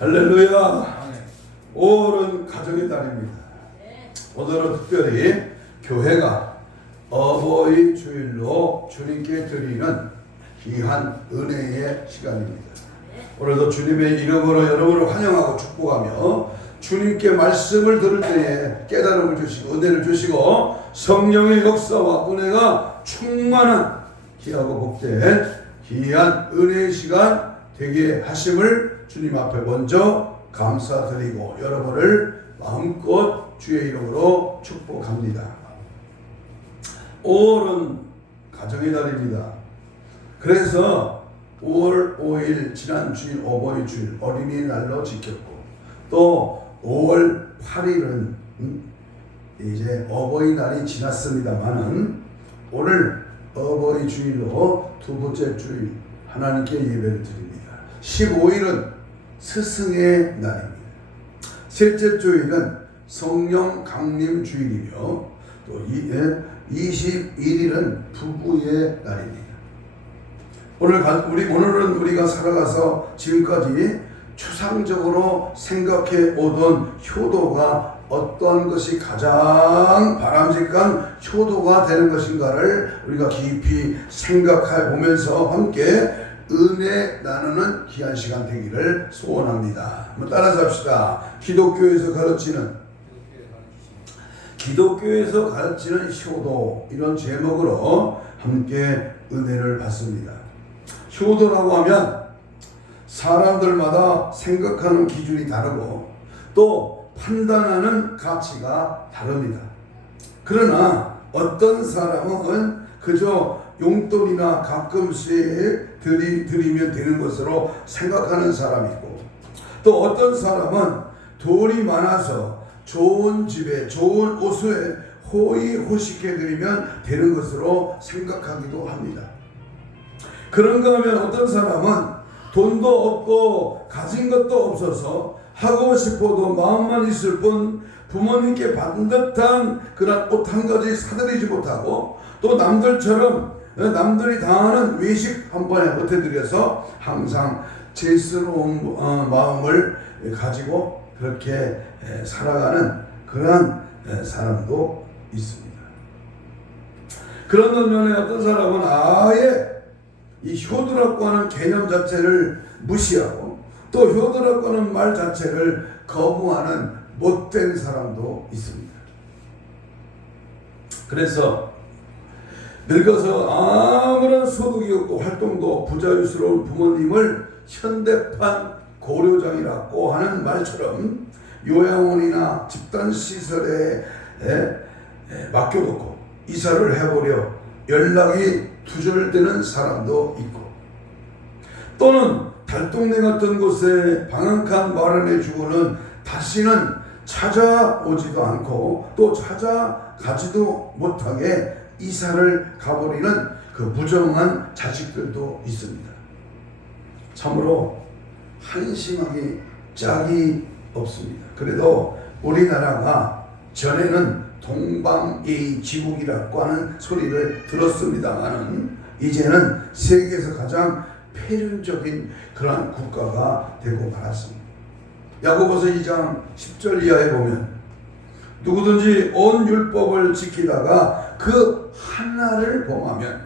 할렐루야. 5월은 가정의 달입니다. 오늘은 특별히 교회가 어버이 주일로 주님께 드리는 귀한 은혜의 시간입니다. 오늘도 주님의 이름으로 여러분을 환영하고 축복하며 주님께 말씀을 들을 때에 깨달음을 주시고 은혜를 주시고 성령의 역사와 은혜가 충만한 귀하고 복된 귀한 은혜의 시간 되게 하심을 주님 앞에 먼저 감사드리고 여러분을 마음껏 주의 이름으로 축복합니다. 5월은 가정의 달입니다. 그래서 5월 5일 지난 주일 어버이 주일 어린이날로 지켰고 또 5월 8일은 이제 어버이날이 지났습니다만은 오늘 어버이 주일로 두 번째 주일 하나님께 예배를 드립니다. 15일은 스승의 날입니다. 셋째 주일은 성령 강림 주일이며 또 21일은 부부의 날입니다. 오늘은 우리가 살아가서 지금까지 추상적으로 생각해 오던 효도가 어떤 것이 가장 바람직한 효도가 되는 것인가를 우리가 깊이 생각해 보면서 함께 은혜 나누는 귀한 시간 되기를 소원합니다. 한번 따라서 합시다. 기독교에서 가르치는 효도, 이런 제목으로 함께 은혜를 받습니다. 효도라고 하면 사람들마다 생각하는 기준이 다르고 또 판단하는 가치가 다릅니다. 그러나 어떤 사람은 그저 용돈이나 가끔씩 드리면 되는 것으로 생각하는 사람이 있고 또 어떤 사람은 돈이 많아서 좋은 집에 좋은 옷에 호의호식해 드리면 되는 것으로 생각하기도 합니다. 그런가 하면 어떤 사람은 돈도 없고 가진 것도 없어서 하고 싶어도 마음만 있을 뿐 부모님께 받은 듯한 그런 옷 한 가지 사드리지 못하고 또 남들이 당하는 외식 한 번에 보태드려서 항상 죄스러운 마음을 가지고 그렇게 살아가는 그러한 사람도 있습니다. 그런 반면에 어떤 사람은 아예 이 효도라고 하는 개념 자체를 무시하고 또 효도라고 하는 말 자체를 거부하는 못된 사람도 있습니다. 그래서 늙어서 아무런 소득이 없고 활동도 부자유스러운 부모님을 현대판 고려장이라고 하는 말처럼 요양원이나 집단시설에 맡겨놓고 이사를 해보려 연락이 두절되는 사람도 있고 또는 달동네 같은 곳에 방한칸 마련해주고는 다시는 찾아오지도 않고 또 찾아가지도 못하게 이사를 가버리는 그 무정한 자식들도 있습니다. 참으로 한심하기 짝이 없습니다. 그래도 우리나라가 전에는 동방예의지국이라고 하는 소리를 들었습니다만은 이제는 세계에서 가장 폐륜적인 그러한 국가가 되고 말았습니다. 야고보서 2장 10절 이하에 보면 누구든지 온 율법을 지키다가 그 하나를 범하면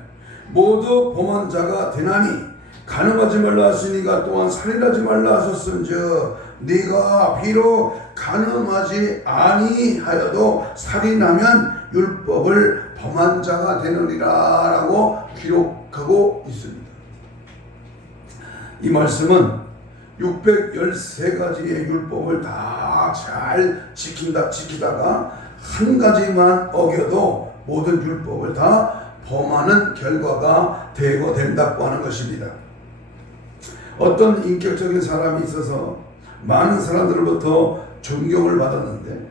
모두 범한 자가 되나니 간음하지 말라 하시니가 또한 살인하지 말라 하셨은즉 네가 비록 간음하지 아니하여도 살인하면 율법을 범한 자가 되느니라 라고 기록하고 있습니다. 이 말씀은 613가지의 율법을 다 잘 지키다가 한 가지만 어겨도 모든 율법을 다 범하는 결과가 되고 된다고 하는 것입니다. 어떤 인격적인 사람이 있어서 많은 사람들로부터 존경을 받았는데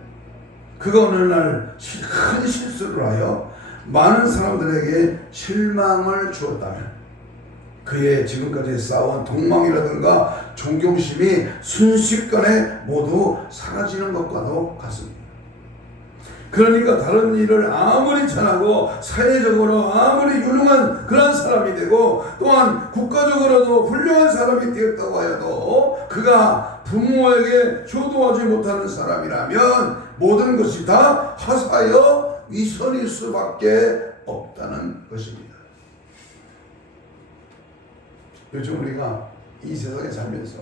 그가 어느 날 큰 실수를 하여 많은 사람들에게 실망을 주었다면 그의 지금까지 쌓아온 동망이라든가 존경심이 순식간에 모두 사라지는 것과도 같습니다. 그러니까 다른 일을 아무리 잘하고 사회적으로 아무리 훌륭한 그런 사람이 되고 또한 국가적으로도 훌륭한 사람이 되었다고 하여도 그가 부모에게 효도하지 못하는 사람이라면 모든 것이 다 하사여 위선일 수밖에 없다는 것입니다. 요즘 우리가 이 세상에 살면서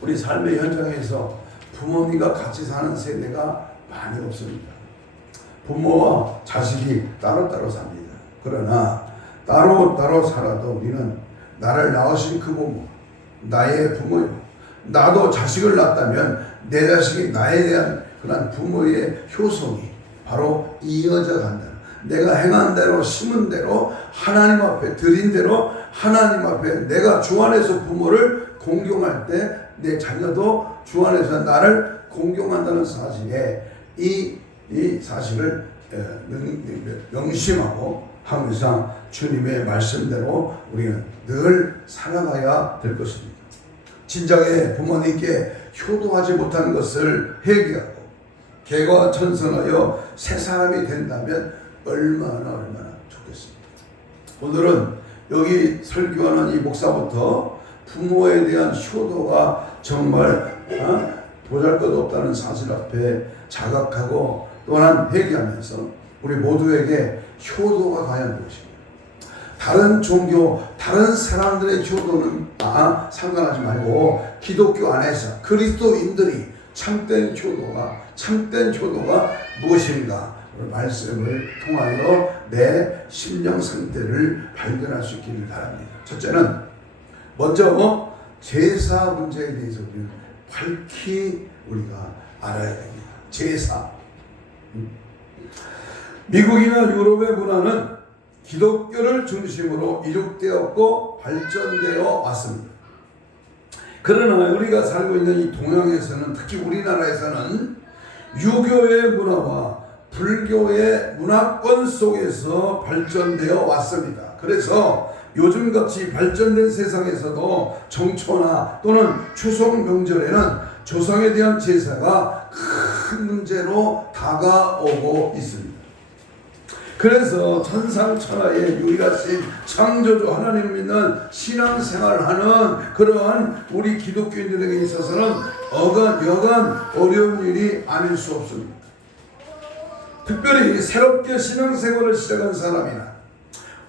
우리 삶의 현장에서 부모님과 같이 사는 세대가 많이 없습니다. 부모와 자식이 따로따로 삽니다. 그러나 따로따로 살아도 우리는 나를 낳으신 그 부모, 나의 부모요. 나도 자식을 낳았다면 내 자식이 나에 대한 그런 부모의 효성이 바로 이어져 간다. 내가 행한 대로 심은 대로 하나님 앞에 드린 대로 하나님 앞에 내가 주 안에서 부모를 공경할 때 내 자녀도 주 안에서 나를 공경한다는 사실에 이 사실을 명심하고 항상 주님의 말씀대로 우리는 늘 살아가야 될 것입니다. 진작에 부모님께 효도하지 못한 것을 회개하고 개과천선하여 새 사람이 된다면 얼마나 좋겠습니까? 오늘은 여기 설교하는 이 목사부터 부모에 대한 효도가 정말 보잘것없다는 사실 앞에 자각하고 또한 회개하면서 우리 모두에게 효도가 과연 무엇인가? 다른 종교, 다른 사람들의 효도는 상관하지 말고 기독교 안에서 그리스도인들이 참된 효도가 무엇인가? 말씀을 통하여 내 심령 상태를 발견할 수 있기를 바랍니다. 첫째는 먼저 제사 문제에 대해서 우리는 밝히 우리가 알아야 됩니다. 제사. 미국이나 유럽의 문화는 기독교를 중심으로 이룩되었고 발전되어 왔습니다. 그러나 우리가 살고 있는 이 동양에서는 특히 우리나라에서는 유교의 문화와 불교의 문화권 속에서 발전되어 왔습니다. 그래서 요즘같이 발전된 세상에서도 정초나 또는 추석 명절에는 조상에 대한 제사가 큰 문제로 다가오고 있습니다. 그래서 천상천하의 유일하신 창조주 하나님을 믿는 신앙생활을 하는 그러한 우리 기독교인들에게 있어서는 여간 어려운 일이 아닐 수 없습니다. 특별히 새롭게 신앙생활을 시작한 사람이나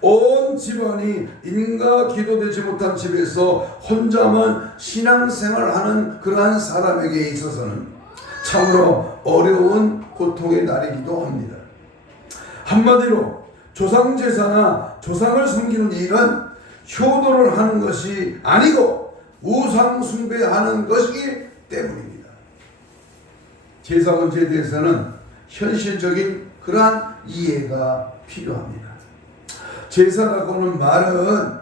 온 집안이 인가 기도되지 못한 집에서 혼자만 신앙생활을 하는 그러한 사람에게 있어서는 참으로 어려운 고통의 날이기도 합니다. 한마디로 조상제사나 조상을 섬기는 일은 효도를 하는 것이 아니고 우상 숭배하는 것이기 때문입니다. 제사 문제에 대해서는 현실적인 그러한 이해가 필요합니다. 제사라고 하는 말은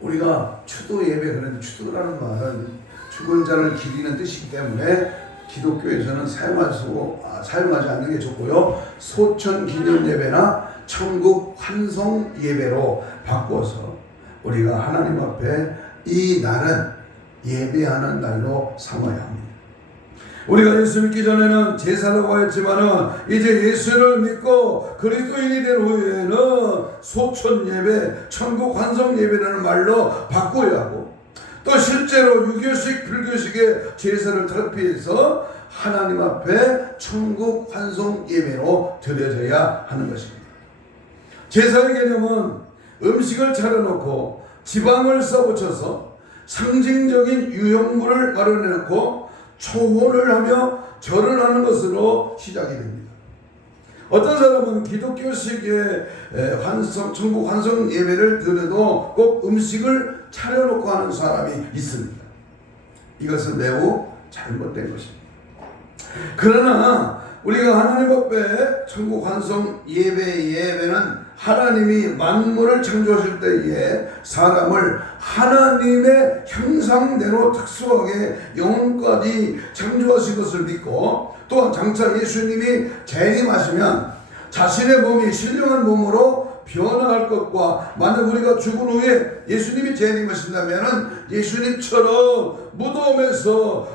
우리가 추도 예배, 그런데 추도라는 말은 죽은 자를 기리는 뜻이기 때문에 기독교에서는 사용하지 않는 게 좋고요. 소천 기념 예배나 천국 환송 예배로 바꿔서 우리가 하나님 앞에 이 날은 예배하는 날로 삼아야 합니다. 우리가 예수 믿기 전에는 제사라고 하였지만은 이제 예수를 믿고 그리스도인이 된 후에는 소천 예배, 천국 환송 예배라는 말로 바꿔야 하고 또 실제로 유교식, 불교식의 제사를 탈피해서 하나님 앞에 천국 환송 예배로 드려져야 하는 것입니다. 제사의 개념은 음식을 차려놓고 지방을 써붙여서 상징적인 유형물을 마련해놓고 초혼을 하며 절을 하는 것으로 시작이 됩니다. 어떤 사람은 기독교식의 천국 환송 예배를 드려도 꼭 음식을 차려놓고 하는 사람이 있습니다. 이것은 매우 잘못된 것입니다. 그러나 우리가 하나님 앞에 천국 환송 예배는 하나님이 만물을 창조하실 때에 사람을 하나님의 형상대로 특수하게 영혼까지 창조하신 것을 믿고 또한 장차 예수님이 재림하시면 자신의 몸이 신령한 몸으로 변화할 것과, 만약 우리가 죽은 후에 예수님이 재림하신다면은 예수님처럼 무덤에서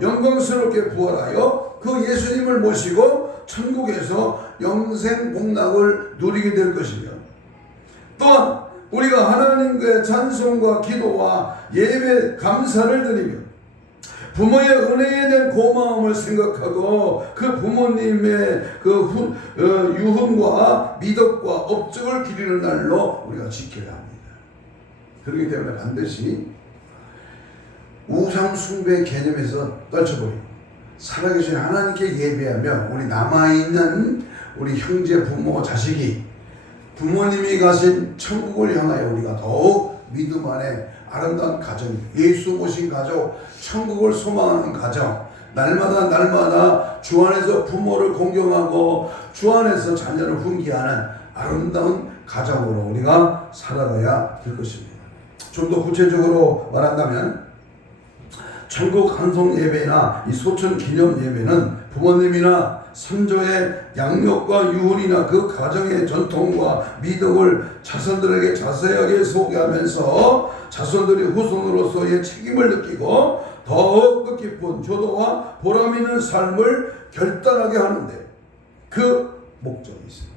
영광스럽게 부활하여 그 예수님을 모시고 천국에서 영생 복락을 누리게 될 것이며, 또한 우리가 하나님께 찬송과 기도와 예배 감사를 드리며 부모의 은혜에 대한 고마움을 생각하고 그 부모님의 그 유흥과 미덕과 업적을 기리는 날로 우리가 지켜야 합니다. 그렇기 때문에 반드시 우상 숭배의 개념에서 떨쳐버리고 살아계신 하나님께 예배하며 우리 남아있는 우리 형제, 부모, 자식이 부모님이 가신 천국을 향하여 우리가 더욱 믿음 안에 아름다운 가정, 예수 모신 가족, 천국을 소망하는 가정, 날마다 주 안에서 부모를 공경하고 주 안에서 자녀를 훈계하는 아름다운 가정으로 우리가 살아가야 될 것입니다. 좀 더 구체적으로 말한다면 천국 환송 예배나 이 소천 기념 예배는 부모님이나 선조의 양육과 유훈이나 그 가정의 전통과 미덕을 자손들에게 자세하게 소개하면서 자손들이 후손으로서의 책임을 느끼고 더욱 뜻깊은 효도와 보람 있는 삶을 결단하게 하는데 그 목적이 있습니다.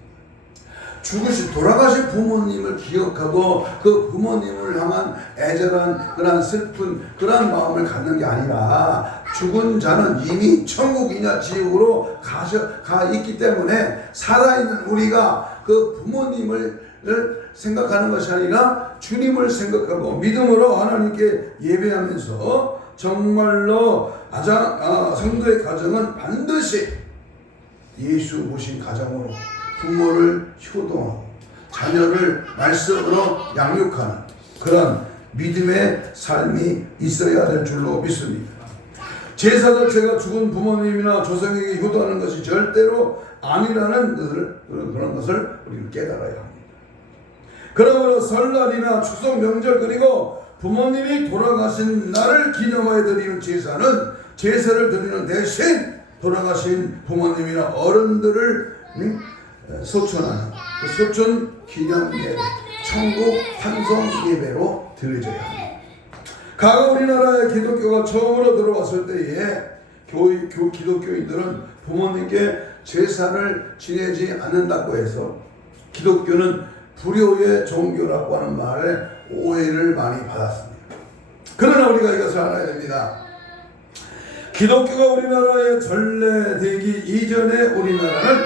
돌아가신 부모님을 기억하고 그 부모님을 향한 애절한 그런 슬픈 그런 마음을 갖는 게 아니라 죽은 자는 이미 천국이냐 지옥으로 가 있기 때문에 살아있는 우리가 그 부모님을 생각하는 것이 아니라 주님을 생각하고 믿음으로 하나님께 예배하면서 정말로 성도의 가정은 반드시 예수 모신 가정으로 부모를 효도하고 자녀를 말씀으로 양육하는 그런 믿음의 삶이 있어야 될 줄로 믿습니다. 제사 자체가 죽은 부모님이나 조상에게 효도하는 것이 절대로 아니라는 그런 것을 우리는 깨달아야 합니다. 그러므로 설날이나 추석 명절 그리고 부모님이 돌아가신 날을 기념하여 드리는 제사를 드리는 대신 돌아가신 부모님이나 어른들을 소천하는 그 소천 기념 예배, 천국 환송 예배로 드려져야 합니다. 과거 우리나라에 기독교가 처음으로 들어왔을 때에 기독교인들은 부모님께 제사를 지내지 않는다고 해서 기독교는 불효의 종교라고 하는 말에 오해를 많이 받았습니다. 그러나 우리가 이것을 알아야 됩니다. 기독교가 우리나라에 전래되기 이전에 우리나라는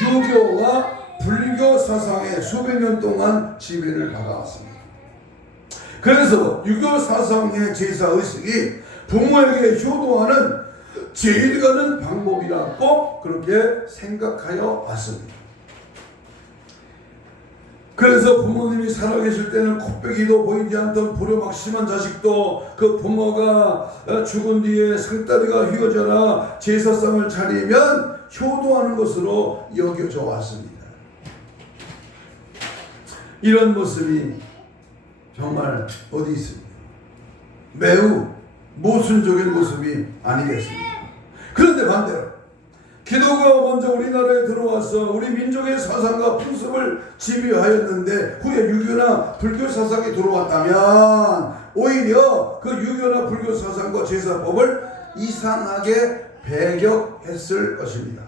유교와 불교 사상의 수백 년 동안 지배를 받아왔습니다. 그래서 유교 사상의 제사의식이 부모에게 효도하는 제일 가는 방법이라고 그렇게 생각하여 왔습니다. 그래서 부모님이 살아계실 때는 코빼기도 보이지 않던 불효막심한 자식도 그 부모가 죽은 뒤에 상다리가 휘어져라 제사상을 차리면 효도하는 것으로 여겨져 왔습니다. 이런 모습이 정말 어디 있습니까? 매우 모순적인 모습이 아니겠습니까? 그런데 반대로 기독교가 먼저 우리나라에 들어와서 우리 민족의 사상과 풍습을 지배하였는데 후에 유교나 불교 사상이 들어왔다면 오히려 그 유교나 불교 사상과 제사법을 이상하게 배격했을 것입니다.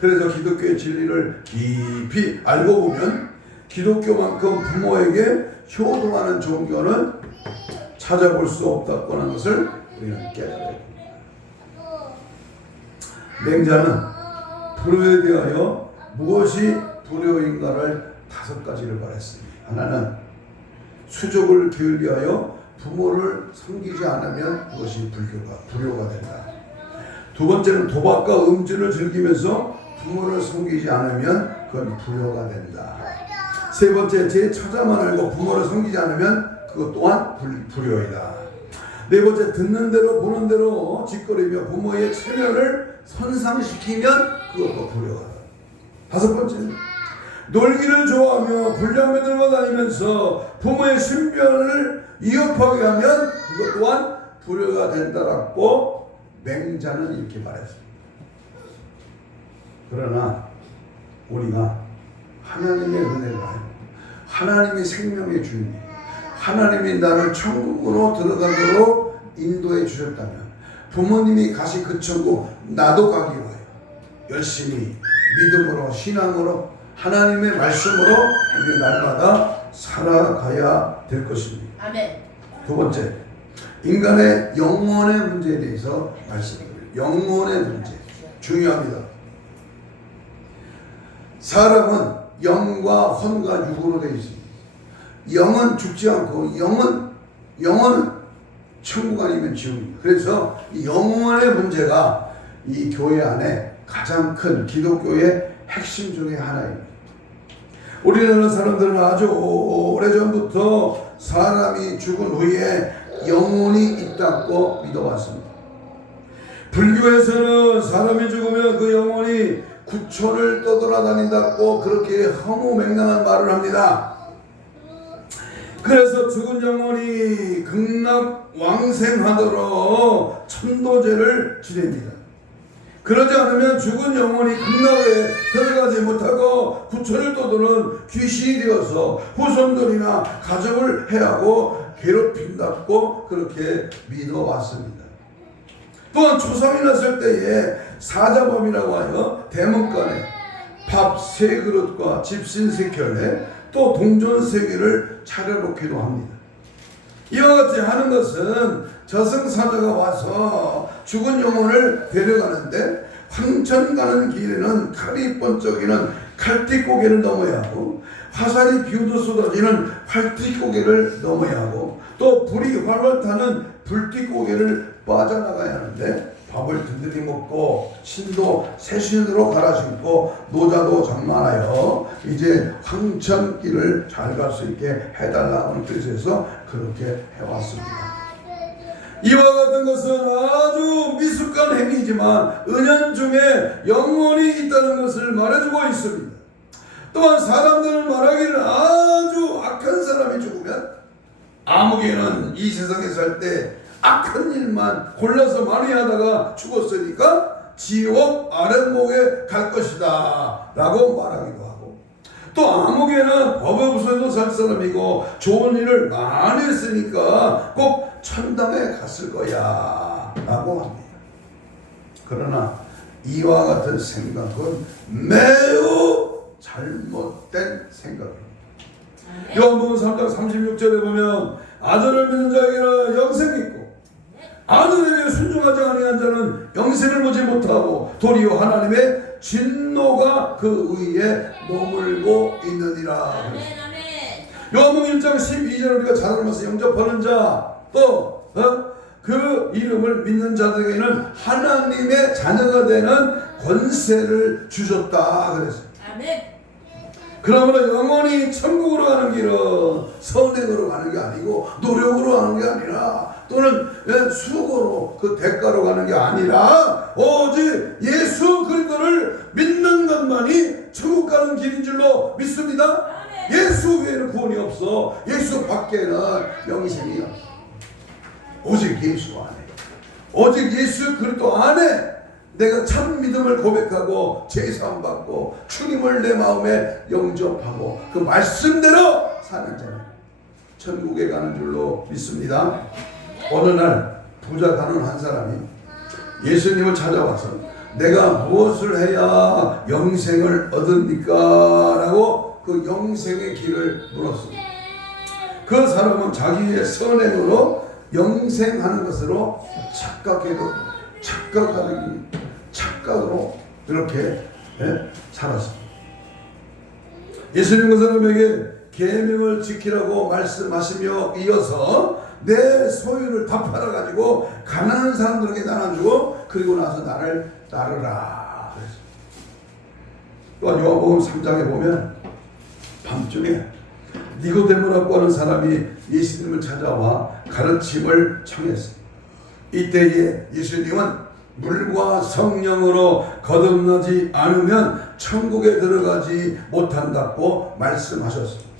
그래서 기독교의 진리를 깊이 알고 보면 기독교만큼 부모에게 효도하는 종교는 찾아볼 수 없다고 하는 것을 우리는 깨달아야 합니다. 맹자는 불효에 대하여 무엇이 불효인가를 5가지를 말했습니다. 하나는 수족을 기울이하여 부모를 섬기지 않으면 그것이 불효가 된다. 두 번째는 도박과 음주를 즐기면서 부모를 섬기지 않으면 그건 불효가 된다. 세 번째, 제 처자만 알고 부모를 섬기지 않으면 그것 또한 불효이다. 네 번째, 듣는 대로 보는 대로 짓거리며 부모의 체면을 손상시키면 그것도 불효하다. 5번째, 놀기를 좋아하며 불량배 들고 다니면서 부모의 신변을 위협하게 하면 그것 또한 불효가 된다라고 맹자는 이렇게 말했습니다. 그러나 우리가 하나님의 은혜가 하나님이 생명의 주인이 하나님이 나를 천국으로 들어가도록 인도해 주셨다면 부모님이 가신 그 천국 나도 가기 위하여 열심히 믿음으로 신앙으로 하나님의 말씀으로 우리 날마다 살아가야 될 것입니다. 아멘. 두 번째, 인간의 영혼의 문제에 대해서 말씀드립니다. 영혼의 문제 중요합니다. 사람은 영과 혼과 육으로 되어 있습니다. 영은 죽지 않고 영은 천국 아니면 지옥입니다. 그래서 이 영혼의 문제가 이 교회 안에 가장 큰 기독교의 핵심 중에 하나입니다. 우리나라 사람들은 아주 오래전부터 사람이 죽은 후에 영혼이 있다고 믿어왔습니다. 불교에서는 사람이 죽으면 그 영혼이 구천을 떠돌아다닌다고 그렇게 허무맹랑한 말을 합니다. 그래서 죽은 영혼이 극락왕생하도록 천도제를 지냅니다. 그러지 않으면 죽은 영혼이 극락에 들어가지 못하고 구천을 떠도는 귀신이 되어서 후손들이나 가족을 해하고 괴롭힌다고 그렇게 믿어왔습니다. 또한 초상이 났을 때에 사자범이라고 하여 대문간에 밥 3그릇과 집신 3켤레 또 동전 3개를 차려놓기도 합니다. 이와 같이 하는 것은 저승사자가 와서 죽은 영혼을 데려가는데 황천 가는 길에는 칼이 번쩍이는 칼띠고개를 넘어야 하고 화살이 비우듯 쏟아지는 활띠고개를 넘어야 하고 또 불이 활활 타는 불띠고개를 빠져나가야 하는데 밥을 든든히 먹고 신도 새 신으로 갈아 신고 노자도 장만하여 이제 황천길을 잘 갈 수 있게 해달라는 뜻에서 그렇게 해왔습니다. 이와 같은 것은 아주 미숙한 행위지만 은연중에 영혼이 있다는 것을 말해주고 있습니다. 또한 사람들은 말하기를 아주 악한 사람이 죽으면 아무개는 이 세상에 살 때 악한 일만 골라서 많이 하다가 죽었으니까 지옥 아랫목에 갈 것이다 라고 말하기도 하고 또 아무개는 법에 없어도 살 사람이고 좋은 일을 많이 했으니까 꼭 천당에 갔을 거야 라고 합니다. 그러나 이와 같은 생각은 매우 잘못된 생각입니다. 요한복음 3장 36절에 보면 아들을 믿는 자에게는 영생이 있고 아들에게 순종하지 아니한 자는 영생을 보지 못하고 도리어 하나님의 진노가 그 위에 머물고 있느니라. 요한복음 1장 12절 우리가 잘 알면서 영접하는 자 또 그 이름을 믿는 자들에게는 하나님의 자녀가 되는 권세를 주셨다 그랬어요. 아멘. 그러므로 영원히 천국으로 가는 길은 선행으로 가는 게 아니고 노력으로 가는 게 아니라 또는 수고로 그 대가로 가는 게 아니라 오직 예수 그리스도를 믿는 것만이 천국 가는 길인 줄로 믿습니다. 예수 외에는 구원이 없어. 예수 밖에는 영생이 없어. 오직 예수 안에 오직 예수 그리스도 안에 내가 참 믿음을 고백하고 제사함 받고 주님을 내 마음에 영접하고 그 말씀대로 사는 자는 천국에 가는 줄로 믿습니다. 어느 날 부자 가는 한 사람이 예수님을 찾아와서 내가 무엇을 해야 영생을 얻습니까? 라고 그 영생의 길을 물었습니다. 그 사람은 자기의 선행으로 영생하는 것으로 착각으로 이렇게 살았습니다. 예수님 그 사람에게 계명을 지키라고 말씀하시며 이어서 내 소유를 다 팔아가지고 가난한 사람들에게 나눠주고 그리고 나서 나를 따르라 그랬습니다. 또한 요한복음 3장에 보면 밤중에 니고데모라고 하는 사람이 예수님을 찾아와 가르침을 청했습니다. 이때에 예수님은 물과 성령으로 거듭나지 않으면 천국에 들어가지 못한다고 말씀하셨습니다.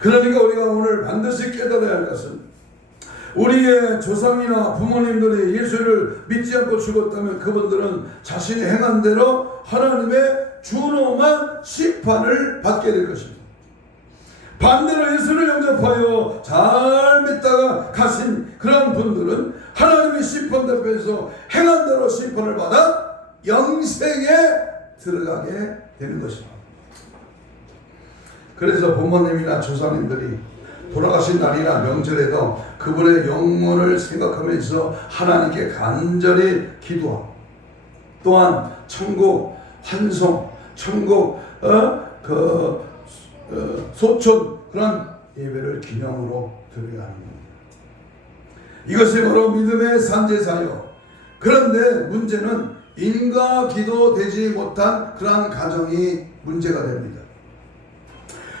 그러니까 우리가 오늘 반드시 깨달아야 할 것은 우리의 조상이나 부모님들이 예수를 믿지 않고 죽었다면 그분들은 자신이 행한 대로 하나님의 준엄한 심판을 받게 될 것입니다. 반대로 예수를 영접하여 잘 믿다가 가신 그런 분들은 하나님의 심판 앞에서 행한 대로 심판을 받아 영생에 들어가게 되는 것입니다. 그래서 부모님이나 조상님들이 돌아가신 날이나 명절에도 그분의 영혼을 생각하면서 하나님께 간절히 기도하고, 또한 천국 환송, 천국 소촌 그런 예배를 기념으로 드려야 합니다. 이것이 바로 믿음의 산제사요. 그런데 문제는 인과 기도 되지 못한 그러한 가정이 문제가 됩니다.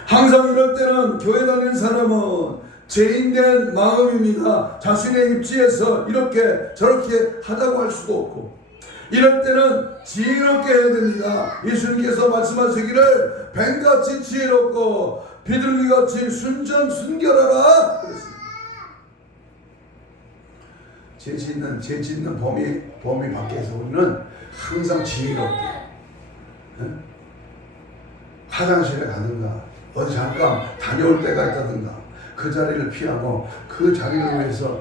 항상 이럴 때는 교회 다니는 사람은 죄인된 마음입니다. 자신의 입지에서 이렇게 저렇게 하자고 할 수도 없고, 이럴 때는 지혜롭게 해야 됩니다. 예수님께서 말씀하시기를 뱀같이 지혜롭고 비둘기같이 순결하라 그랬습니다. 죄 짓는 범위 밖에서 우리는 항상 지혜롭게, 화장실에 가든가 어디 잠깐 다녀올 때가 있다든가 그 자리를 피하고 그 자리를 위해서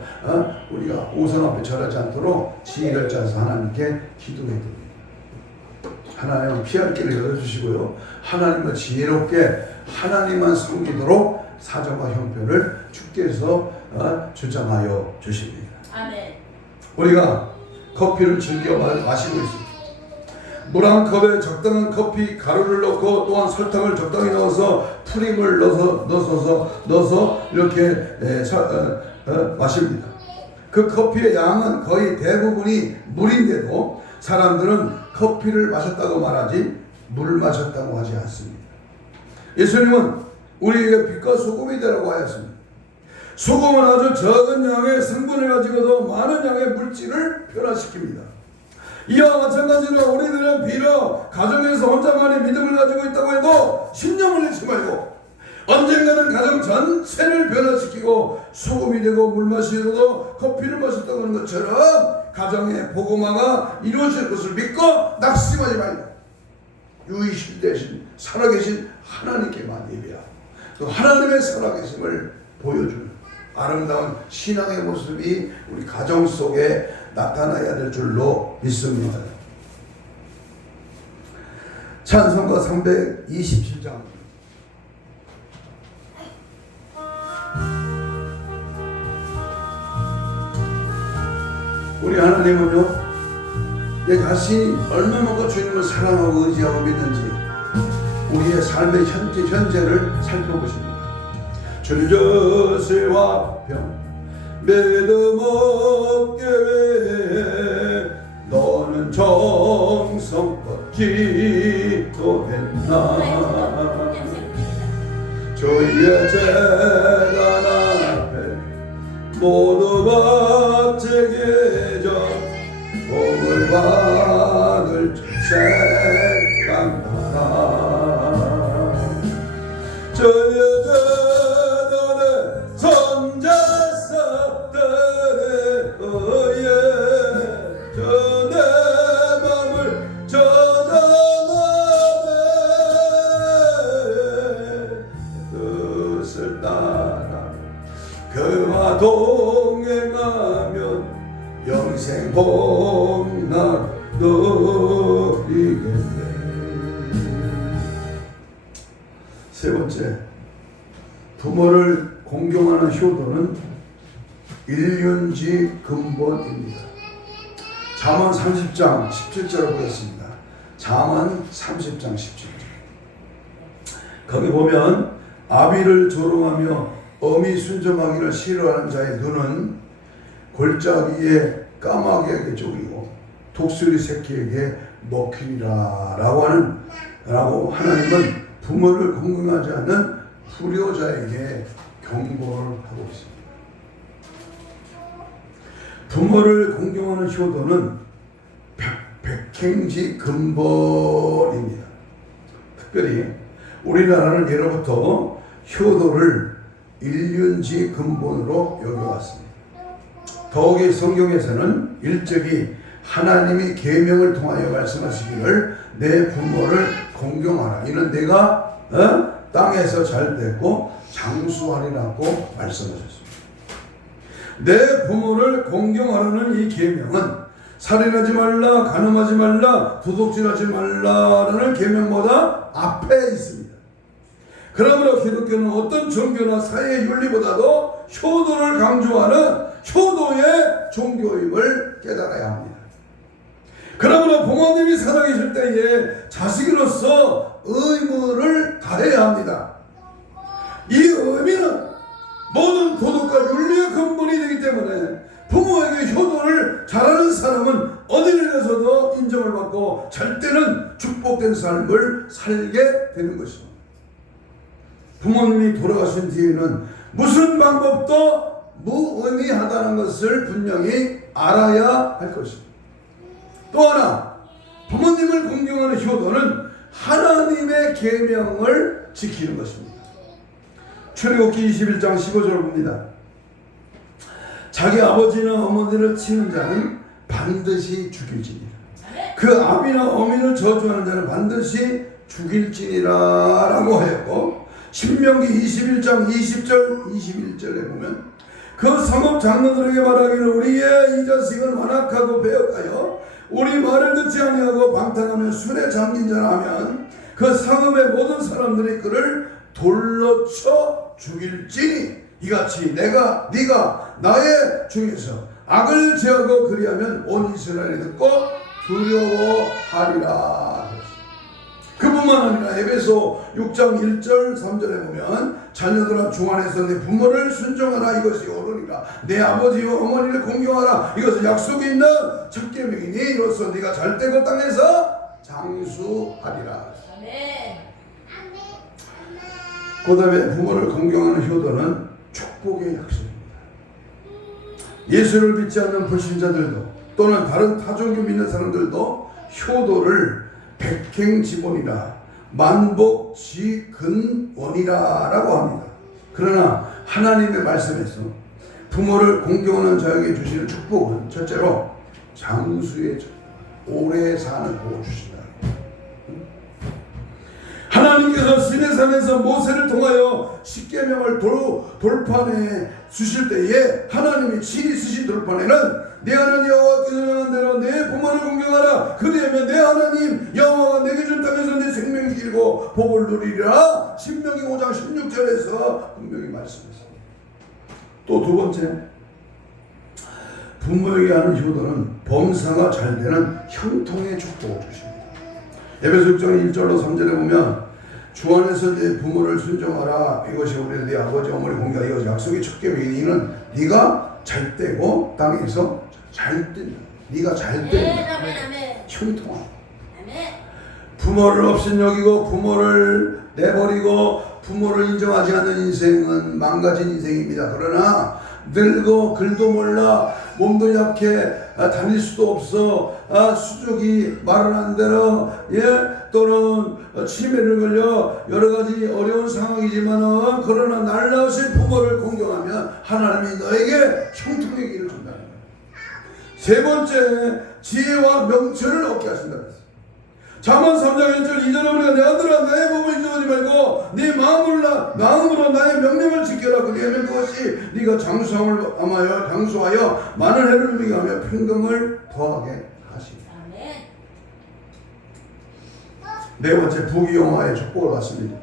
우리가 오선 앞에 절하지 않도록 지혜를 짜서 하나님께 기도해 드립니다. 하나님은 피할 길을 열어주시고요, 하나님은 지혜롭게 하나님만 섬기도록 사정과 형편을 주께서 주장하여 주십니다. 아멘. 우리가 커피를 즐겨 마시고 있습니다. 물 한 컵에 적당한 커피 가루를 넣고, 또한 설탕을 적당히 넣어서 프림을 넣어서 이렇게 마십니다. 그 커피의 양은 거의 대부분이 물인데도 사람들은 커피를 마셨다고 말하지 물을 마셨다고 하지 않습니다. 예수님은 우리에게 빛과 소금이 되라고 하였습니다. 소금은 아주 적은 양의 성분을 가지고도 많은 양의 물질을 변화시킵니다. 이와 마찬가지로 우리들은 비록 가정에서 혼자만의 믿음을 가지고 있다고 해도 신념을 잃지 말고 언젠가는 가정 전체를 변화시키고 소금이 되고 물 마시고도 커피를 마셨다고 하는 것처럼 가정의 복음화가 이루어질 것을 믿고 낙심하지 말고 유이신 대신 살아계신 하나님께만 예배하고 또 하나님의 살아계심을 보여주는 아름다운 신앙의 모습이 우리 가정 속에 나타나야 될 줄로 믿습니다. 찬송가 327장. 우리 하나님은요, 내 자신이 얼마만큼 주님을 사랑하고 의지하고 믿는지 우리의 삶의 현재를 살펴보십니다. 주님 저세와 병 믿음 없게 왜 너는 정성껏 기도했나. 주의 재단 앞에 모두 박제계정 복을 받을 줄 생각나라. 주의 재단에 선자석들의 의에 내 맘을 저장하네. 뜻을 따라 그와 동행하면 영생 복날 누리겠네. 세 번째, 부모를 공경하는 효도는 일륜지 근본입니다. 잠언 30장 17절을 보겠습니다. 잠언 30장 17절. 거기 보면 아비를 조롱하며 어미 순종하기를 싫어하는 자의 눈은 골짜기에 까마귀에게 쫓기고 독수리 새끼에게 먹히리라 라고 하나님은 부모를 공경하지 않는 불효자에게 경고를 하고 있습니다. 부모를 공경하는 효도는 백행지 근본입니다. 특별히 우리나라는 예로부터 효도를 일륜지 근본으로 여겨왔습니다. 더욱이 성경에서는 일찍이 하나님이 계명을 통하여 말씀하시기를 내 부모를 공경하라. 이는 내가 땅에서 잘 됐고 장수하리라고 말씀하셨습니다. 내 부모를 공경하라는 이 계명은 살인하지 말라, 간음하지 말라, 도둑질하지 말라라는 계명보다 앞에 있습니다. 그러므로 기독교는 어떤 종교나 사회 윤리보다도 효도를 강조하는 효도의 종교임을 깨달아야 합니다. 그러므로 부모님이 살아계실 때에 자식으로서 의무를 다해야 합니다. 이 의미는 모든 도덕과 윤리의 근본이 되기 때문에 부모에게 효도를 잘하는 사람은 어디를 가서도 인정을 받고 잘 때는 축복된 삶을 살게 되는 것입니다. 부모님이 돌아가신 뒤에는 무슨 방법도 무의미하다는 것을 분명히 알아야 할 것입니다. 또 하나, 부모님을 공경하는 효도는 하나님의 계명을 지키는 것입니다. 출애굽기 21장 15절을 봅니다. 자기 아버지나 어머니를 치는 자는 반드시 죽일지니라. 그 아비나 어미를 저주하는 자는 반드시 죽일지니라 라고 하였고, 신명기 21장 20절 21절에 보면 그 성읍 장로들에게 말하기를 우리의 이 자식은 완악하고 배역하여 우리 말을 듣지 아니하고 방탕하며 술에 잠긴 자라 하면 그 성읍의 모든 사람들이 그를 돌로 쳐 죽일지니 이같이 네가 나의 중에서 악을 제하고 그리하면 온 이스라엘이 듣고 두려워하리라. 그뿐만 아니라 에베소 6장 1절 3절에 보면 자녀들아 주 안에서 내 부모를 순종하라 이것이 옳으니라. 내 아버지와 어머니를 공경하라 이것은 약속이 있는 첫 계명이니 이로써 네가 잘되고 땅에서 장수하리라. 그 다음에 부모를 공경하는 효도는 축복의 약속입니다. 예수를 믿지 않는 불신자들도 또는 다른 타종교 믿는 사람들도 효도를 백행지본이라 만복지근원이라 라고 합니다. 그러나 하나님의 말씀에서 부모를 공경하는 자에게 주시는 축복은 첫째로 장수의 오래 사는 복을 주신다. 하나님께서 시내산에서 모세를 통하여 십계명을 돌판에 주실 때에 하나님이 친히 쓰신 돌판에는 내 하나님 여호와께서 명한 대로 내 부모를 공경하라. 그리하면 내 하나님 여호와가 내게 준 땅에서 내 생명이 길고 복을 누리리라. 신명기 5장 16절에서 분명히 말씀했습니다. 또 두 번째, 부모에게 하는 효도는 범사가 잘 되는 형통의 축복을 주십니다. 에베소 6장 1절로 3절에 보면 주 안에서 내 부모를 순종하라. 이것이 우리 네 아버지 어머니 공경하라. 이것이 약속의 첫 계명이니 이는 네가 잘 되고 땅에서 잘 된다. 네가 잘 된다. 형통하다. 부모를 업신여기고 부모를 내버리고 부모를 인정하지 않는 인생은 망가진 인생입니다. 그러나 늙어 글도 몰라 몸도 약해 다닐 수도 없어 수족이 마른 대로 또는 치매를 걸려 여러가지 어려운 상황이지만은 그러나 날라오신 부모를 공경하면 하나님이 너에게 형통의 길을 준다는 거예요. 세 번째, 지혜와 명철을 얻게 하신다는 거예요. 잠언 3장 1절 2절에 보면 내 아들아 나의 법을 잊어버리지 말고 네 마음으로 나의 명령을 지켜라. 그리하면 그것이 네가 장수하여 많은 해를 누리게 하며 평강을 더하게 하시리라. 네 번째, 부귀영화의 축복을 받습니다.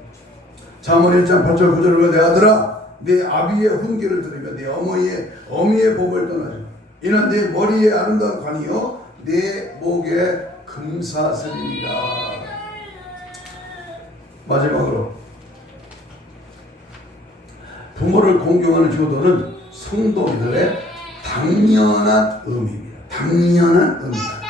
잠언 1장 8절 9절에 보면 내 아들아 네 아비의 훈계를 들으며 네 어미의 법을 떠나지 마. 이는 네 머리에 아름다운 관이요 네 목에 금사슬이라. 마지막으로 부모를 공경하는 효도는 성도들의 당연한 의미입니다. 당연한 의미입니다.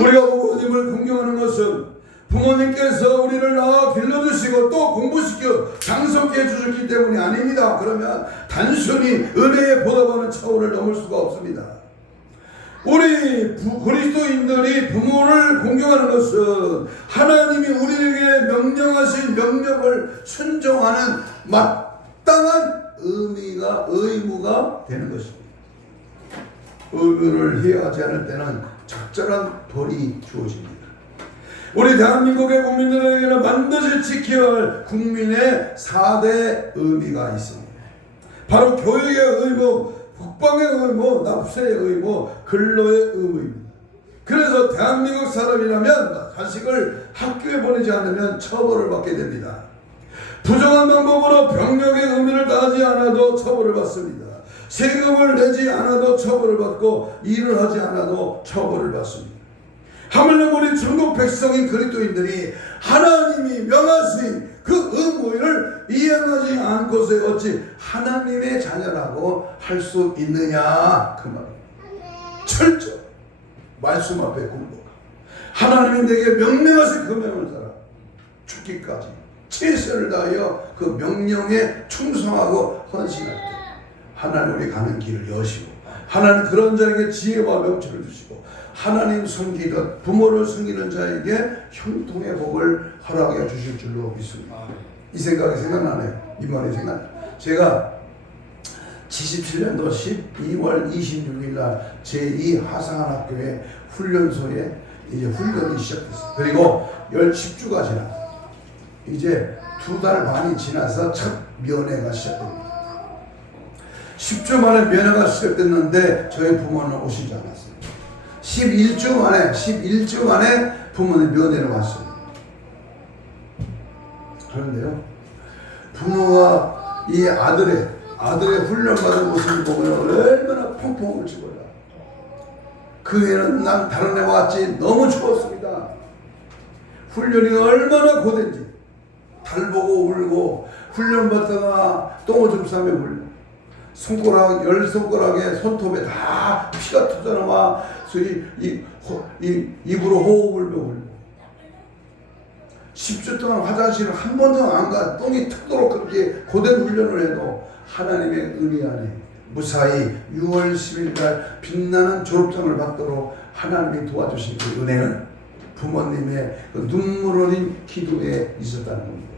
우리가 부모님을 공경하는 것은 부모님께서 우리를 낳아 길러주시고 또 공부시켜 장성케 해주셨기 때문이 아닙니다. 그러면 단순히 은혜에 보답하는 차원을 넘을 수가 없습니다. 우리 그리스도인들이 부모를 공경하는 것은 하나님이 우리에게 명령하신 명령을 순종하는 마땅한 의무가 되는 것입니다. 의무를 해하지 않을 때는 적절한 벌이 주어집니다. 우리 대한민국의 국민들에게는 반드시 지켜야 할 국민의 4대 의무가 있습니다. 바로 교육의 의무, 국방의 의무, 납세의 의무, 근로의 의무입니다. 그래서 대한민국 사람이라면 자식을 학교에 보내지 않으면 처벌을 받게 됩니다. 부정한 방법으로 병력의 의무를 다하지 않아도 처벌을 받습니다. 세금을 내지 않아도 처벌을 받고 일을 하지 않아도 처벌을 받습니다. 하물며 우리 중국 백성인 그리스도인들이 하나님이 명하신 그 의무를 이행하지 않고서 어찌 하나님의 자녀라고 할 수 있느냐 그 말입니다. 철저 말씀 앞에 굴복, 하나님이 내게 명령하신 그 명을 따라 죽기까지 최선을 다하여 그 명령에 충성하고 헌신할 때 하나님 우리 가는 길을 여시고, 하나님 그런 자에게 지혜와 명철을 주시고, 하나님 섬기던 부모를 섬기는 자에게 형통의 복을 허락해 주실 줄로 믿습니다. 이 생각이 생각나네요. 이 말이 생각나요. 제가 77년도 12월 26일 날 제2 하상한학교의 훈련소에 이제 훈련이 시작됐어요. 그리고 10주가 지나 이제 2달 반이 지나서 첫 면회가 시작됩니다. 10주 만에 면회가 시작됐는데 저희 부모는 오시지 않았어요. 11주 만에 부모님 면회를 왔어요. 그런데요, 부모와 이 아들의 훈련받은 모습을 보면 얼마나 펑펑 울지 몰라. 그 애는 난 다른 애와 같이 너무 추웠습니다. 훈련이 얼마나 고된지 달 보고 울고, 훈련받다가 똥오줌 싸며 울고, 손가락 10손가락에 손톱에 다 피가 터져나와 입으로 호흡을 울고, 10주 동안 화장실을 한 번도 안 가 똥이 튀도록 그렇게 고된 훈련을 해도 하나님의 은혜 안에 무사히 6월 10일 날 빛나는 졸업장을 받도록 하나님이 도와주신 그 은혜는 부모님의 그 눈물 어린 기도에 있었다는 겁니다.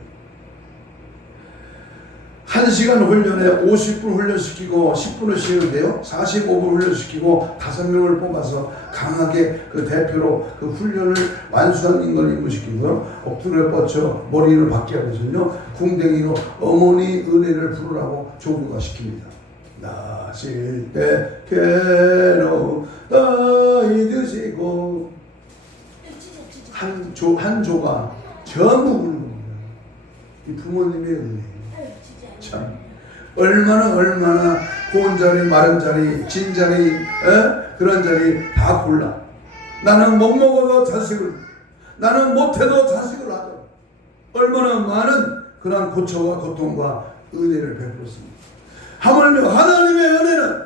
1시간 훈련에 50분 훈련시키고 10분을 쉬는데요, 45분 훈련시키고 5명을 뽑아서 강하게 그 대표로 그 훈련을 완수한 인간을 임무시키고요, 엎드려 뻗쳐 머리를 박게 하면서요, 궁뎅이로 어머니 은혜를 부르라고 조교가 시킵니다. 나실 때 괴로운 나이 드시고, 한 조가 전부 부르는 겁니다. 이 부모님의 은혜. 참 얼마나 고운 자리, 마른 자리, 진 자리, 그런 자리 다 골라. 나는 못 먹어도 자식을, 나는 못해도 자식을 하자. 얼마나 많은 그러한 고초와 고통과 은혜를 베풀었습니다. 하물며 하나님의 은혜는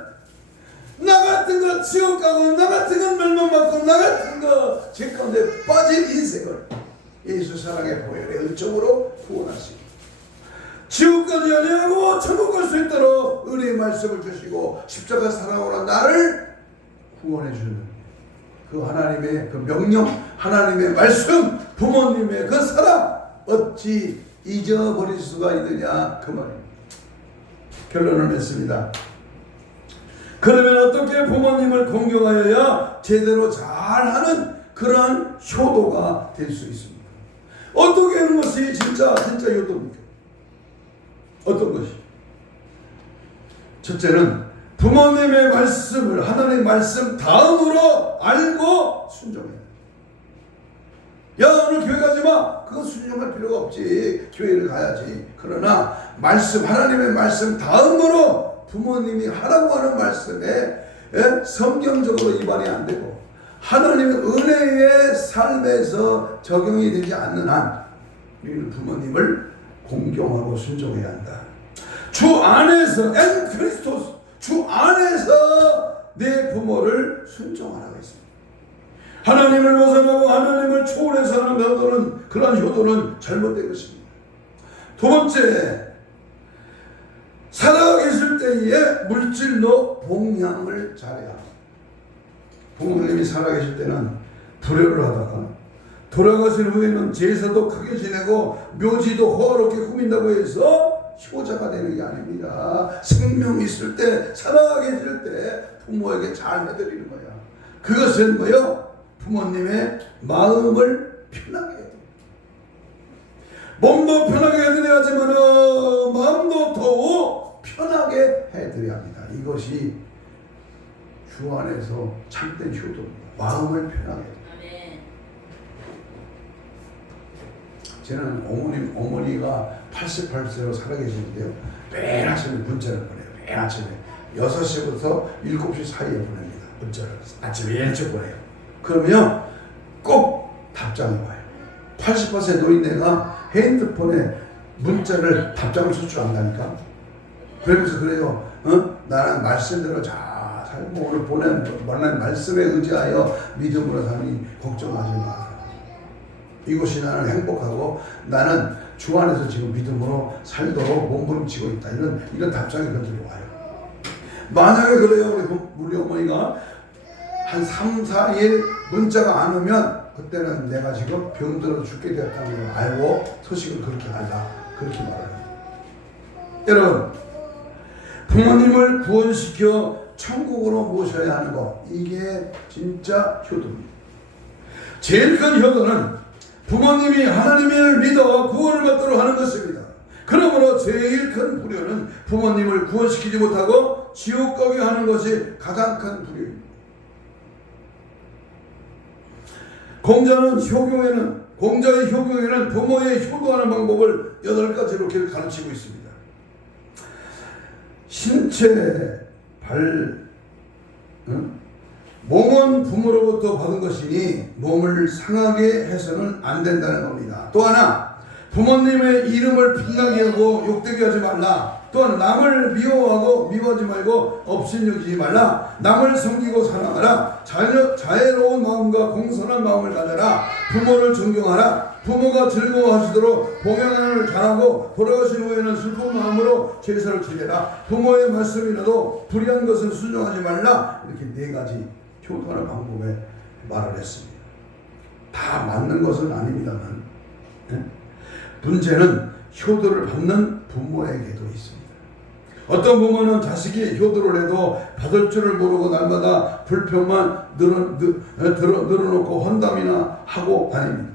나 같은 거 지옥 가고, 나 같은 건 멸망받고, 나 같은 거 죄 가운데 빠진 인생을 예수 사랑의 보혈의 은총으로 구원하시고, 지옥 가지 아니하고 천국 갈 수 있도록 은혜의 말씀을 주시고 십자가 사랑으로 나를 구원해 주는 그 하나님의 그 명령, 하나님의 말씀, 부모님의 그 사랑 어찌 잊어버릴 수가 있느냐 그 말입니다. 결론을 맺습니다. 그러면 어떻게 부모님을 공경하여야 제대로 잘하는 그러한 효도가 될 수 있습니까? 어떻게 하는 것이 진짜 효도입니까? 어떤 것이? 첫째는 부모님의 말씀을 하나님의 말씀 다음으로 알고 순종해. 야, 오늘 교회 가지 마. 그거 순종할 필요가 없지. 교회를 가야지. 그러나 말씀, 하나님의 말씀 다음으로 부모님이 하라고 하는 말씀에 성경적으로 위반이 안 되고 하나님의 은혜의 삶에서 적용이 되지 않는 한 우리는 부모님을 공경하고 순종해야 한다. 주 안에서 엔 크리스토스, 주 안에서 내 부모를 순종하라고 했습니다. 하나님을 벗어나고 하나님을 초월해서 하는 효도는, 그런 효도는 잘못된 것입니다. 두 번째, 살아계실 때에 물질로 봉양을 잘해야 합니다. 부모님이 살아계실 때는 불효를 하다가 돌아가신 후에는 제사도 크게 지내고 묘지도 호화롭게 꾸민다고 해서 효자가 되는 게 아닙니다. 생명 있을 때, 살아계실 때 부모에게 잘 해드리는 거야. 그것은 뭐요? 부모님의 마음을 편하게 해요. 몸도 편하게 해드려야지만 마음도 더욱 편하게 해드려야 합니다. 이것이 주 안에서 참된 효도입니다. 마음을 편하게 해요. 저는 어머니가 88세로 살아계시는데요. 매일 아침에 문자를 보내요. 매일 아침에 6시부터 7시 사이에 보냅니다. 문자를 아침에 일찍 보내요. 그러면 꼭 답장이 와요. 88세 노인네가 핸드폰에 문자를 답장을 쓸 줄 안다니까. 그러면서 그래요. 나는 말씀대로 잘 살고 오늘 보낸 말씀에 의지하여 믿음으로 사니 걱정하지 마라. 이것이 나는 행복하고 나는 주 안에서 지금 믿음으로 살도록 몸부림치고 있다. 이런 답장이 들어와요. 만약에 그래요. 우리 어머니가 한 3, 4일 문자가 안 오면 그때는 내가 지금 병들어 죽게 되었다는 걸 알고 소식을 그렇게 알라. 그렇게 말해요. 여러분, 부모님을 구원시켜 천국으로 모셔야 하는 것, 이게 진짜 효도입니다. 제일 큰 효도는 부모님이 하나님을 믿어 구원을 받도록 하는 것입니다. 그러므로 제일 큰 불효는 부모님을 구원시키지 못하고 지옥 가게 하는 것이 가장 큰 불효입니다. 공자의 효경에는 부모의 효도하는 방법을 8가지로 가르치고 있습니다. 신체, 몸은 부모로부터 받은 것이니 몸을 상하게 해서는 안 된다는 겁니다. 또 하나, 부모님의 이름을 빛나게 하고 욕되게 하지 말라. 또한 남을 미워하지 말고 업신여기지 말라. 남을 섬기고 사랑하라. 자애로운 마음과 공손한 마음을 가져라. 부모를 존경하라. 부모가 즐거워하시도록 봉양을 잘하고 돌아가신 후에는 슬픈 마음으로 제사를 지내라. 부모의 말씀이라도 불의한 것은 순종하지 말라. 이렇게 4가지 효도하는 방법에 말을 했습니다. 다 맞는 것은 아닙니다만 문제는 효도를 받는 부모에게도 있습니다. 어떤 부모는 자식이 효도를 해도 받을 줄을 모르고 날마다 불평만 늘어놓고 헌담이나 하고 다닙니다.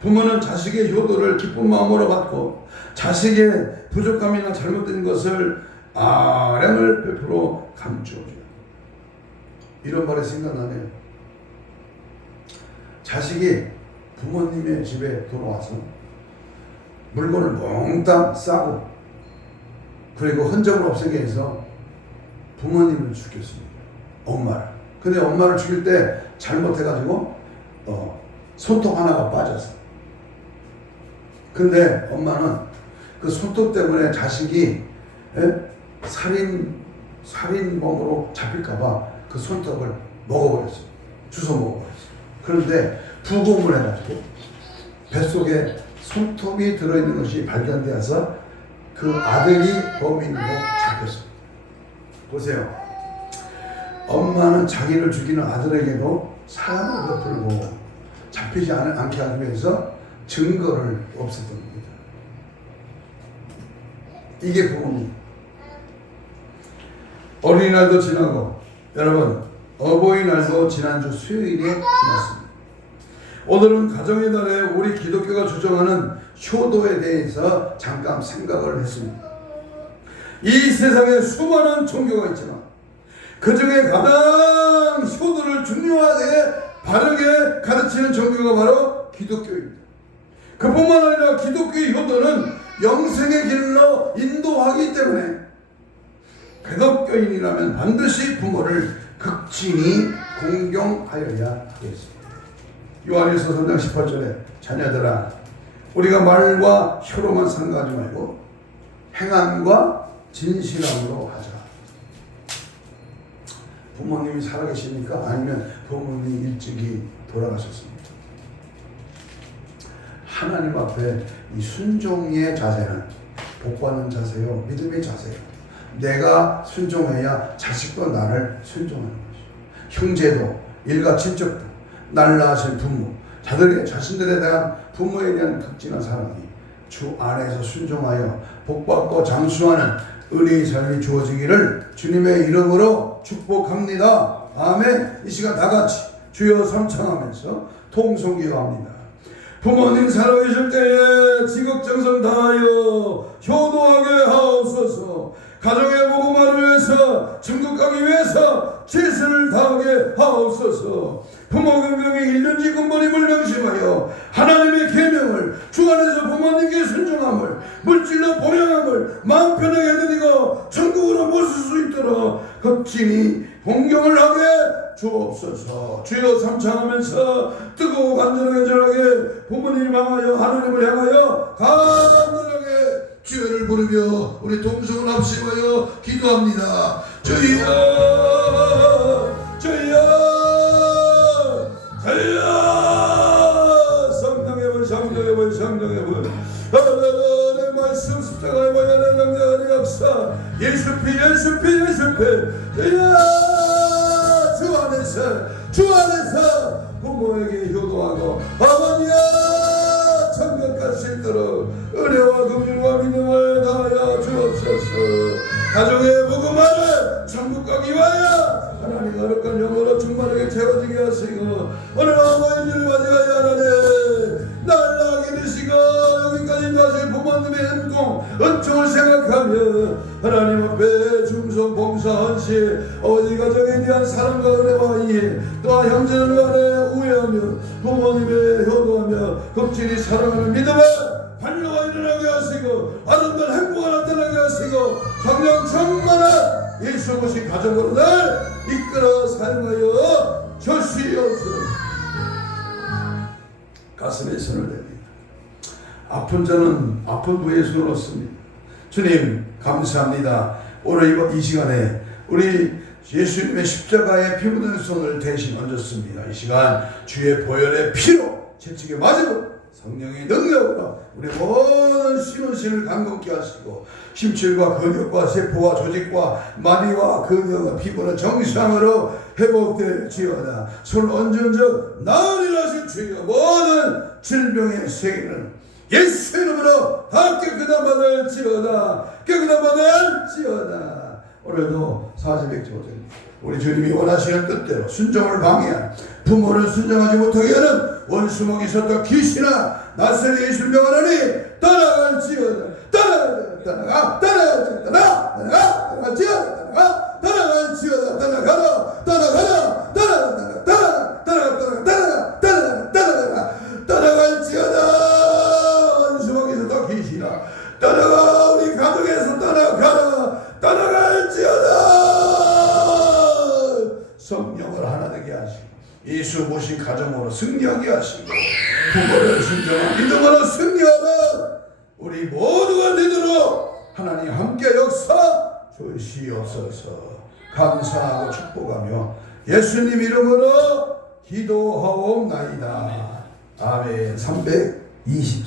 부모는 자식의 효도를 기쁜 마음으로 받고 자식의 부족함이나 잘못된 것을 아량을 베풀어 감추어줘요. 이런 말이 생각나네요. 자식이 부모님의 집에 돌아와서 물건을 몽땅 싸고 그리고 흔적을 없애게 해서 부모님을 죽였습니다. 엄마를. 근데 엄마를 죽일 때 잘못해가지고 손톱 하나가 빠졌어. 근데 엄마는 그 손톱 때문에 자식이 살인범으로 잡힐까봐 그 손톱을 먹어버렸어요. 주워 먹어버렸어요. 그런데 부검을 해가지고 뱃속에 손톱이 들어있는 것이 발견되어서 그 아들이 범인으로 잡혔습니다. 보세요. 엄마는 자기를 죽이는 아들에게도 사랑을 베풀고 잡히지 않게 하기 위해서 증거를 없앴던 겁니다. 이게 부모님. 어린이날도 지나고 여러분 어버이날도 지난주 수요일에 지났습니다. 오늘은 가정의 달에 우리 기독교가 주장하는 효도에 대해서 잠깐 생각을 했습니다. 이 세상에 수많은 종교가 있지만 그 중에 가장 효도를 중요하게 바르게 가르치는 종교가 바로 기독교입니다. 그뿐만 아니라 기독교의 효도는 영생의 길로 인도하기 때문에 기독교인이라면 반드시 부모를 극진히 공경하여야 하겠습니다. 요한일서 3장 18절에 자녀들아 우리가 말과 혀로만 상가하지 말고 행함과 진실함으로 하자. 부모님이 살아계십니까? 아니면 부모님이 일찍이 돌아가셨습니까? 하나님 앞에 이 순종의 자세는 복받는 자세요, 믿음의 자세요. 내가 순종해야 자식도 나를 순종하는 것이죠. 형제도 일가 친척도 날 낳으신 부모, 자신들에 대한 부모에 대한 극진한 사랑이 주 안에서 순종하여 복받고 장수하는 은혜의 삶이 주어지기를 주님의 이름으로 축복합니다. 아멘. 이 시간 다 같이 주여 삼창하면서 통성기도합니다. 부모님 살아계실 때에 지극정성 다하여 효도하게 하옵소서. 가정의 복음화를 위해서 천국 가기 위해서 최선을 다하게 하옵소서. 부모 경영이 1년지 근본임을 명심하여 하나님의 계명을 주 안에서 부모님께 순종함을 물질로 보양함을 마음 편하게 해드리고 천국으로 모실 수 있도록 흑진히 공경을 하게 주옵소서. 주여 삼창하면서 뜨거워 간절하게 부모님 향하여 하나님을 향하여 간절하게 주여를 부르며 우리 동성을 합심하여 기도합니다. 주여 주여 주여 성령의 성령의 하나님의 말씀 십자가의 보혈의 능력의 역사 예수피 주여 주 안에서 부모에게 효도하고 아버지야 천국 갈 수 있도록 은혜와 긍휼과 믿음을 다하여 주옵소서. 가정의 복음화를 천국 가기 위하여 하나님 거룩한 영으로 충만하게 채워지게 하시고 오늘 아버지의 일을 맞이하여 하나님 날라게 되시고 여기까지 인도하신 부모님의 은총을 생각하며 하나님 앞에 중성 봉사 헌신 어디 가정에 대한 사랑과 은혜와 이해 또한 형제들 간에 우애하며 부모님의 효도하며 극진히 사랑하는 믿음을 발로가 일어나게 하시고 아름다운 행복을 나타나게 하시고 성령 충만한 예수 모신 가정으로 날 이끌어 사용하여 주시옵소서. 가슴에 손을 댑니다. 아픈 자는 아픈 부위에 손을 얹습니다. 주님 감사합니다. 오늘 이 시간에 우리 예수님의 십자가의 피 묻은 손을 대신 얹었습니다. 이 시간 주의 보혈의 피로 채찍에 맞으고 성령의 능력으로 우리 모든 신원신을 강건케 하시고 심칠과 근육과 세포와 조직과 마비와 근육과 피부는 정상으로 회복될지어다. 손을 얹은 즉 나으리라 하신 주여 모든 질병의 세계는 예수 이름으로 다 깨끗한 받을지어다. 깨끗한 받을지어다. 오늘도 40백조절 우리 주님이 원하시는 뜻대로 순종을 방해한 부모를 순종하지 못하게 하는 원수목이 섰다 귀신아 낯선 예수를 명하노니 떠나갈지어다. 떠나갈지어다. 원수목이 섰다 귀신아 떠나가. 우리 가정에서 떠나갈지어다. 성령을 하나 되게 하시고 예수 모신 가정으로 승리하게 하시고 부모를 순종한 믿음으로 승리하는 우리 모두가 되도록 하나님 함께 역사 주시옵소서. 감사하고 축복하며 예수님 이름으로 기도하옵나이다. 아멘. 320절